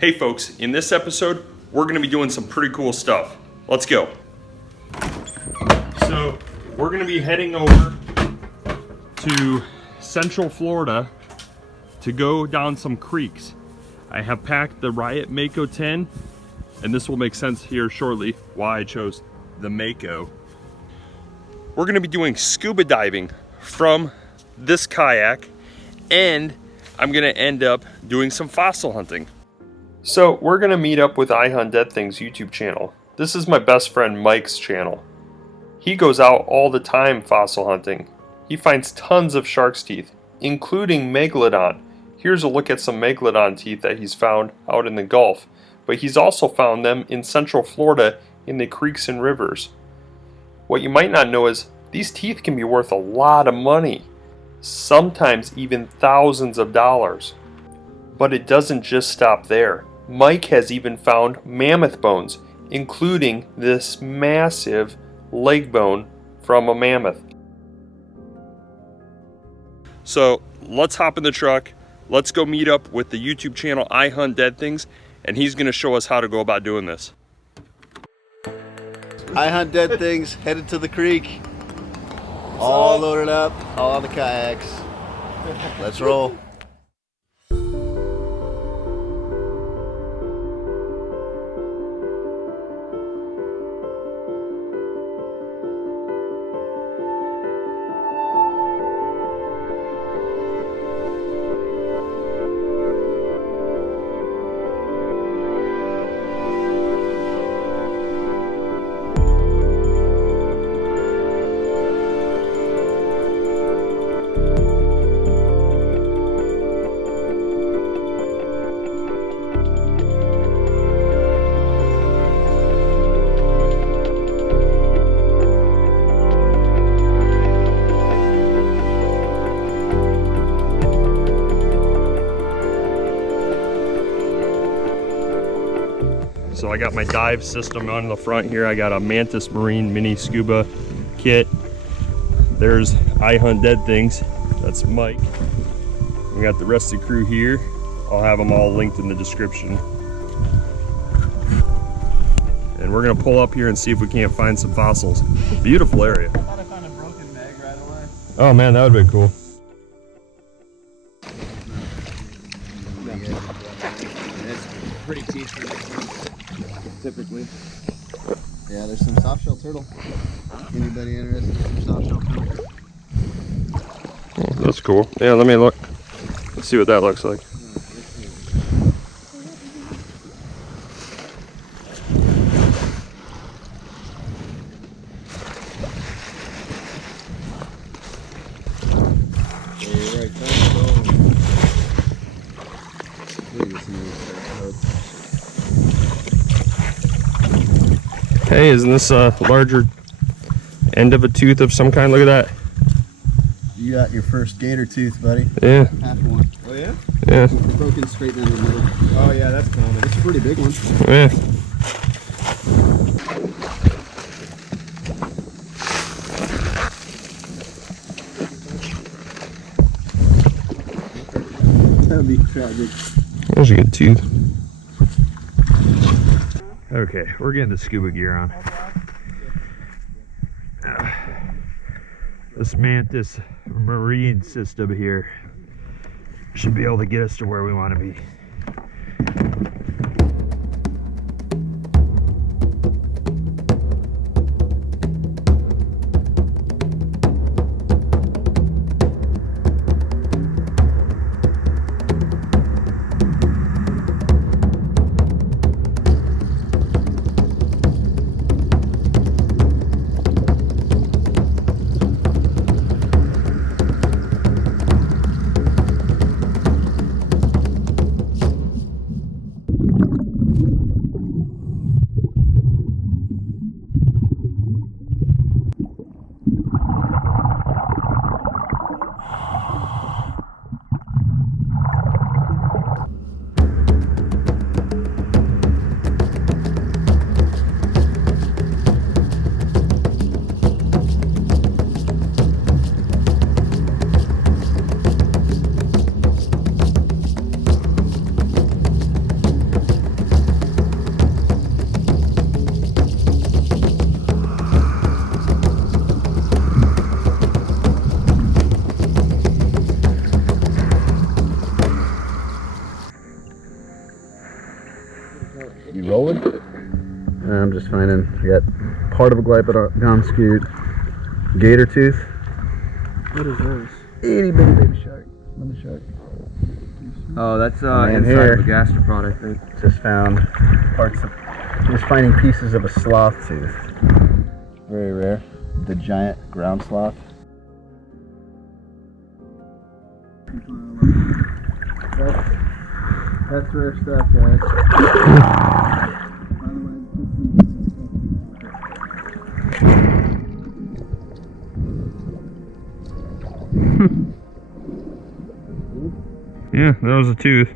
Hey folks, in this episode, we're gonna be doing some pretty cool stuff. Let's go. So, we're gonna be heading over to Central Florida to go down some creeks. I have packed the Riot Mako 10, and this will make sense here shortly why I chose the Mako. We're gonna be doing scuba diving from this kayak, and I'm gonna end up doing some fossil hunting. So we're gonna meet up with I Hunt Dead Things YouTube channel. This is my best friend Mike's channel. He goes out all the time fossil hunting. He finds tons of shark's teeth, including megalodon. Here's a look at some megalodon teeth that he's found out in the Gulf, but he's also found them in Central Florida in the creeks and rivers. What you might not know is these teeth can be worth a lot of money, sometimes even thousands of dollars. But it doesn't just stop there. Mike has even found mammoth bones, including this massive leg bone from a mammoth. So let's hop in the truck, let's go meet up with the YouTube channel I Hunt Dead Things, and he's gonna show us how to go about doing this. I Hunt Dead Things, headed to the creek. All loaded up, all on the kayaks. Let's roll. So I got my dive system on the front here. I got a Mantis Marine mini scuba kit. There's I Hunt Dead Things. That's Mike. We got the rest of the crew here. I'll have them all linked in the description. And we're gonna pull up here and see if we can't find some fossils. Beautiful area. I thought I found a broken mag right away. Oh man, that would've been cool. It's pretty teeth typically. Yeah, there's some soft-shell turtle. Anybody interested in some soft-shell turtle? Oh, that's cool. Yeah, let me look. Let's see what that looks like. Hey, isn't this a larger end of a tooth of some kind? Look at that. You got your first gator tooth, buddy. Yeah. Half one. Oh yeah? Yeah. Broken straight down the middle. Oh yeah, that's common. It's a pretty big one. Yeah. That'd be tragic. There's a good tooth. Okay, we're getting the scuba gear on. This Mantis Marine system here should be able to get us to where we want to be. just finding, I got part of a Glipodon scoot, gator tooth. What is those? Itty bitty baby shark. Lemon shark. Oh, that's And inside here, of a gastropod, I think. just found parts of, just finding pieces of a sloth tooth. Very rare. The giant ground sloth. That's rare stuff, guys. Yeah, that was a tooth.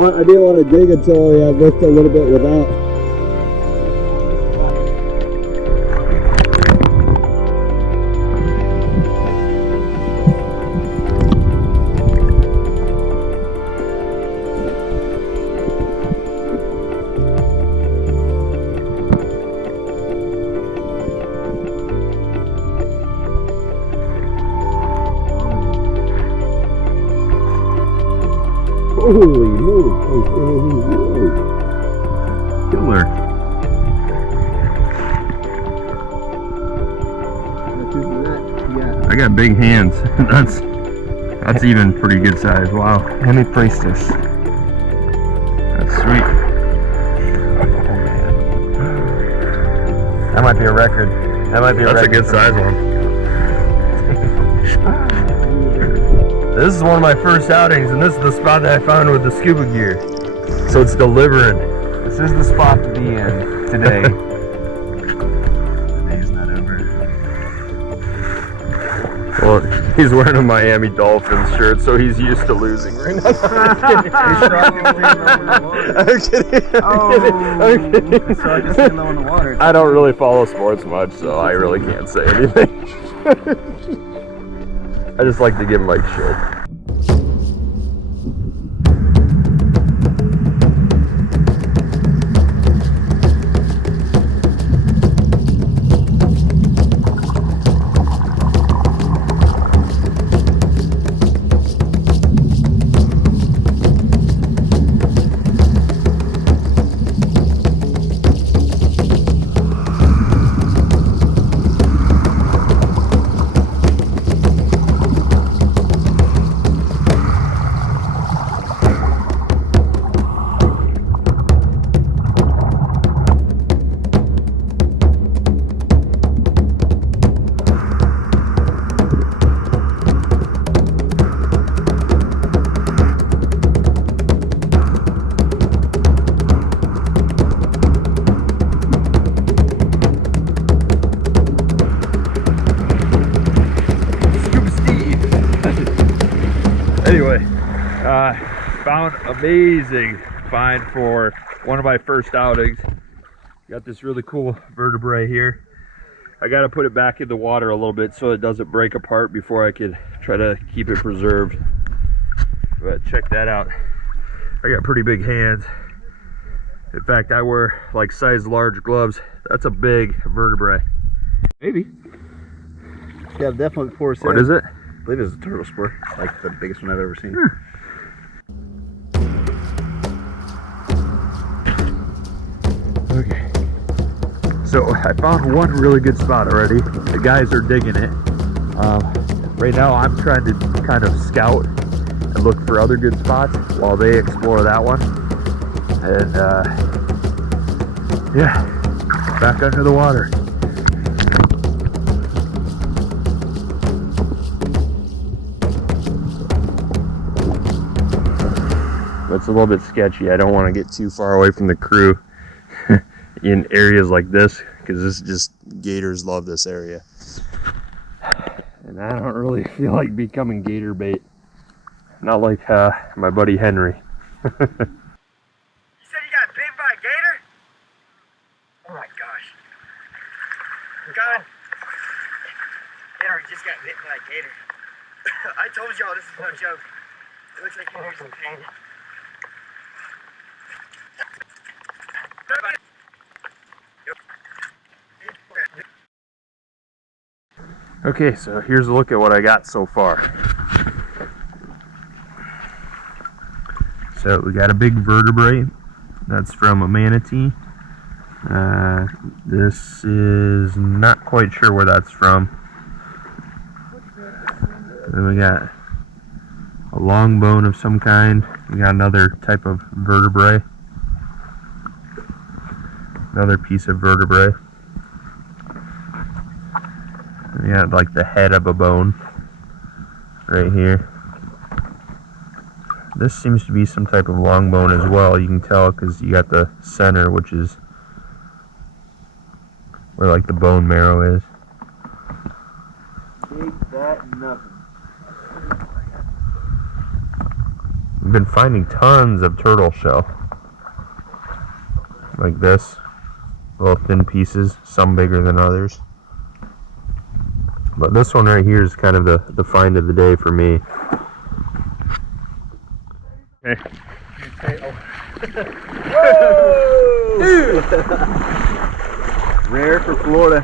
I didn't want to dig until I worked a little bit without. Holy moly! Killer. I got big hands. That's even pretty good size. Wow. Hemi Priestess. That's sweet. That might be a record. That's a good size one. This is one of my first outings, and this is the spot that I found with the scuba gear. So it's delivering. This is the spot to be in today. The day's not over. Well, he's wearing a Miami Dolphins shirt, so he's used to losing right now. I'm kidding. I'm kidding. So I just stay low in the water. I don't really follow sports much, so I really can't say anything. I just like to give him like shit. Anyway, found amazing find for one of my first outings. Got this really cool vertebrae here. I gotta put it back in the water a little bit so it doesn't break apart before I could try to keep it preserved. But check that out. I got pretty big hands. In fact, I wear like size large gloves. That's a big vertebrae. Maybe. Yeah, definitely before it's What is it? I believe it's a turtle spur. Like the biggest one I've ever seen. Okay. So I found one really good spot already. The guys are digging it. Right now I'm trying to kind of scout and look for other good spots while they explore that one. And yeah, back under the water. It's a little bit sketchy. I don't want to get too far away from the crew in areas like this, because this just, gators love this area. And I don't really feel like becoming gator bait. Not like my buddy Henry. You said you got bit by a gator? Oh my gosh. God. Henry just got bit by a gator. I told y'all this is no joke. It looks like Henry's in pain. Okay, so here's a look at what I got so far. So we got a big vertebrae. That's from a manatee. This is not quite sure where that's from. Then we got a long bone of some kind. We got another type of vertebrae. Another piece of vertebrae. We got like the head of a bone right here. This seems to be some type of long bone as well. You can tell because you got the center, which is where like the bone marrow is. Ain't that nothing. We've been finding tons of turtle shell like this, little thin pieces, some bigger than others. But this one right here is kind of the find of the day for me. Okay. Rare for Florida.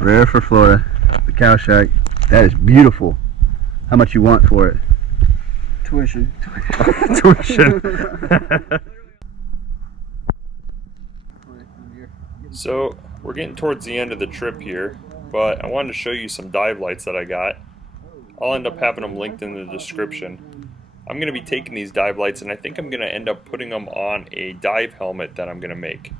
Rare for Florida. The cow shack. That is beautiful. How much you want for it? Tuition. Tuition. So we're getting towards the end of the trip here, but I wanted to show you some dive lights that I got. I'll end up having them linked in the description. I'm going to be taking these dive lights and I think I'm going to end up putting them on a dive helmet that I'm going to make.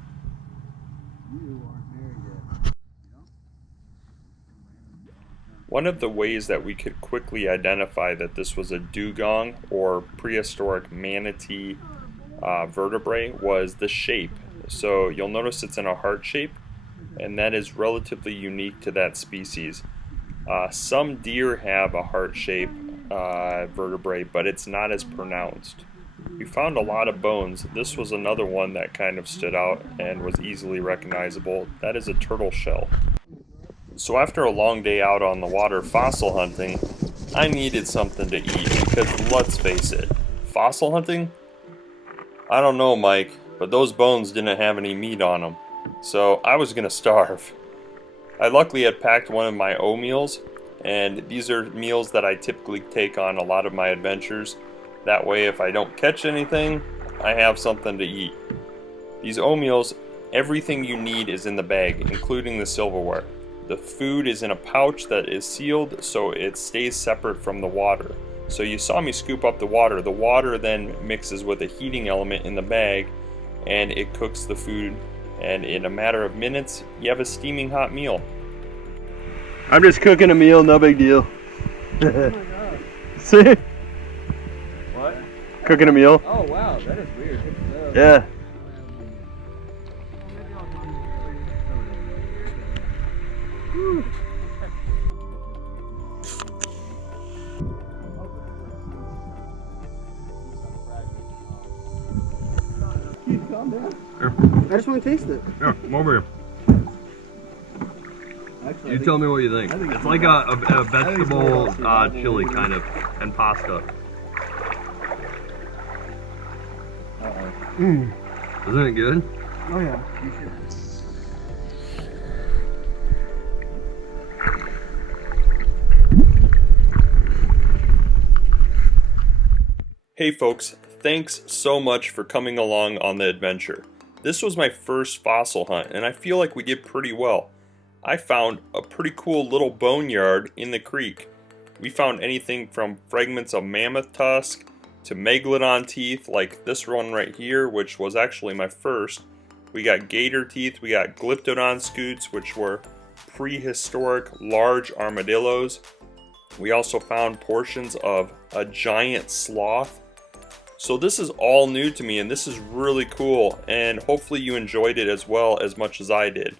One of the ways that we could quickly identify that this was a dugong or prehistoric manatee vertebrae was the shape. So you'll notice it's in a heart shape, and that is relatively unique to that species. Some deer have a heart shape vertebrae, but it's not as pronounced. We found a lot of bones. This was another one that kind of stood out and was easily recognizable. That is a turtle shell. So after a long day out on the water fossil hunting, I needed something to eat because let's face it, fossil hunting? I don't know, Mike, but those bones didn't have any meat on them, so I was gonna starve. I luckily had packed one of my O meals, and these are meals that I typically take on a lot of my adventures. That way if I don't catch anything, I have something to eat. These O meals, everything you need is in the bag, including the silverware. The food is in a pouch that is sealed so it stays separate from the water. So you saw me scoop up the water. The water then mixes with a heating element in the bag and it cooks the food, and in a matter of minutes you have a steaming hot meal. I'm just cooking a meal, no big deal. Oh my god. See? What? Cooking a meal. Oh wow, that is weird. Yeah. Calm down. I just want to taste it. Yeah, come over here. Actually, You tell me what you think. It's like a vegetable chili kind of, and pasta. Isn't it good? Oh yeah. Hey folks, thanks so much for coming along on the adventure. This was my first fossil hunt and I feel like we did pretty well. I found a pretty cool little boneyard in the creek. We found anything from fragments of mammoth tusk to megalodon teeth like this one right here, which was actually my first. We got gator teeth, we got glyptodon scutes, which were prehistoric large armadillos. We also found portions of a giant sloth. So this is all new to me and this is really cool, and hopefully you enjoyed it as well as much as I did.